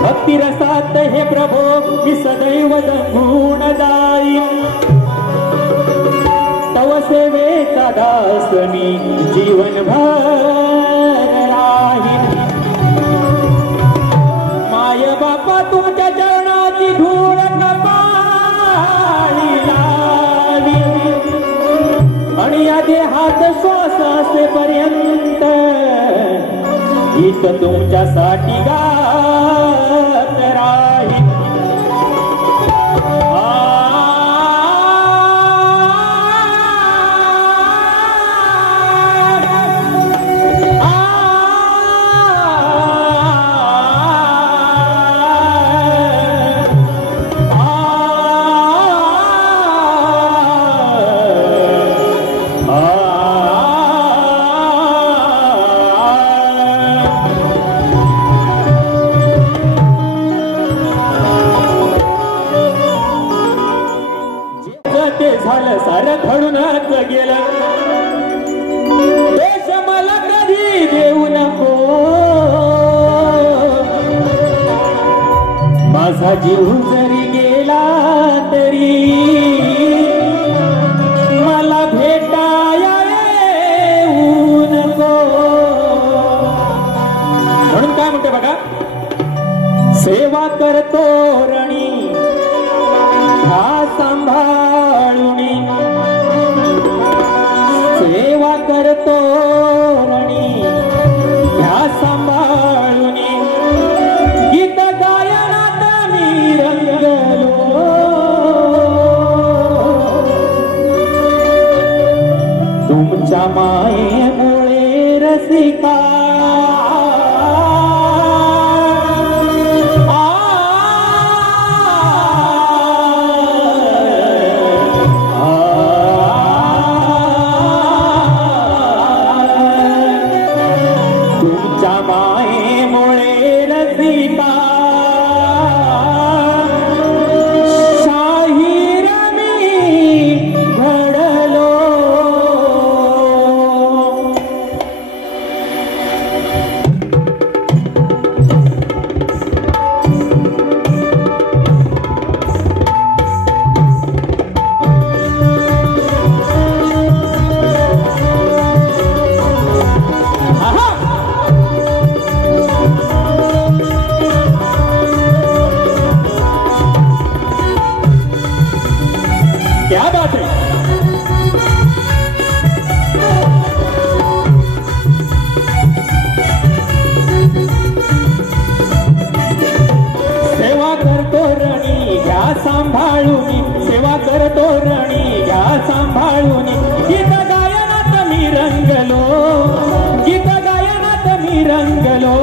भक्तिरसात हे प्रभो मी सदैव गुणदायी तव सेवेचा दास मी जीवनभर राहीन। माय बापा तुमच्या चरणाची धूळ कपाळी लावी आणि या देहात श्वास असेपर्यंत गीत तुमच्यासाठी गात राहीन। झालं सारं घडूनच गेलं देश मला कधी देऊ नको माझा जीव जरी गेला तरी मला भेटाया येऊ नको। म्हणून काय म्हणते बघा, सेवा करतो रणी ह्या सांभाळुनी सेवा करतो रणी ह्या सांभाळुनी गीत गायनात मी रंगलो तुमच्या मायेमुळे रसिका क्या बात है। सेवा करतो रणी घ्या सांभाळूनी सेवा करतो रणी घ्या सांभाळूनी गीत गायनात मी रंगलो गीत गायनात मी रंगलो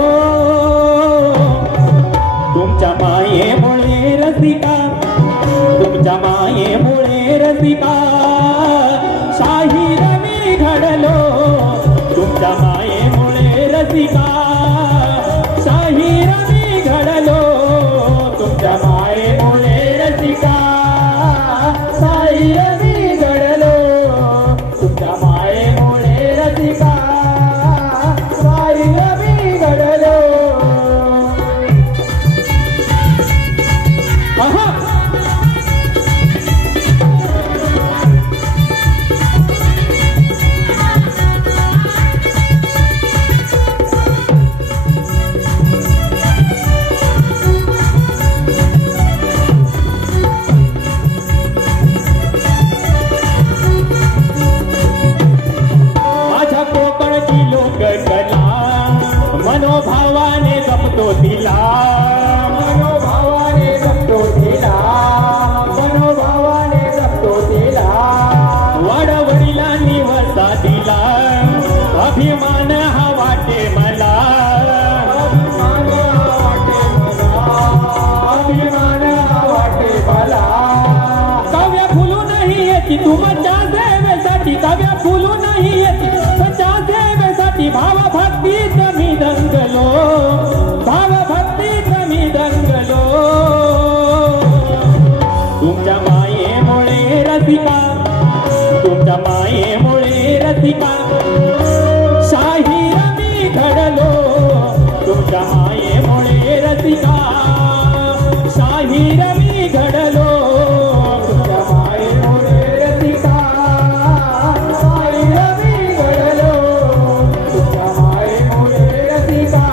तुमच्या मायेमुळे रसिका तुमच्या मायेमुळे रसिका शाहीर मी घडलो तुमच्या मायेमुळे रसिका शाहीर मी घडलो तुमच्या मायेमुळे रसिका शाहीर मी घडलो तुमच्या मायेमुळे रसिका शाहीर मी घडलो। मनोभावाने जपतो तिला, मनोभावाने जपतो तिला, मनोभावाने जपतो तिला. वडवडिलांनी वसा दिला, अभिमान हा वाटे मला, अभिमान हा वाटे मला, अभिमान हा वाटे मला. काव्य फुलू नाही येती तुमच्या सेवेसाठी, काव्य फुलू नाही येती तुमच्या सेवेसाठी. भाव भक्तीत मी दंगलो, भाव भक्तीत मी दंगलो. तुमच्या मायेमुळे रसिका, तुमच्या मायेमुळे रसिका शाहीर मी घडलो. तुमच्या मायेमुळे रसिका शाहीर मी घडलो. तुमच्या मायेमुळे रसिका शाहीर मी घडलो. तुमच्या मायेमुळे रसिका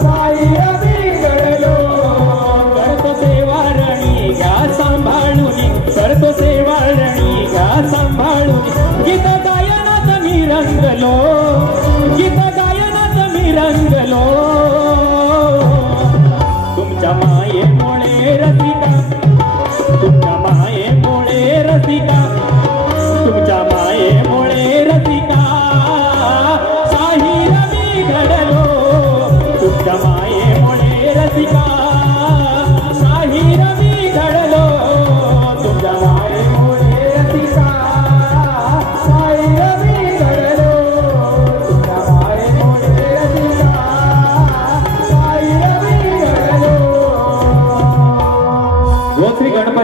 शाहीर मी घडलो. करतो सेवारणी घ्या सांभाळून, करतो सेवारणी घ्या सांभाळून. गीत गायनात मी रंगलो, गीत गायनात मी रंगलो. तुमच्या मायेमुळे रसिका, तुमच्या मायेमुळे रसिका, तुमच्या मायेमुळे रसिका शाहीर मी घडलो. तुमच्या मायेमुळे रसिका शाहीर मी घडलो. तुमच्या मायेमुळे रसिका शाहीर मी घडलो. तुमच्या मायेमुळे रसिका शाहीर मी घडलो. श्री गणपती.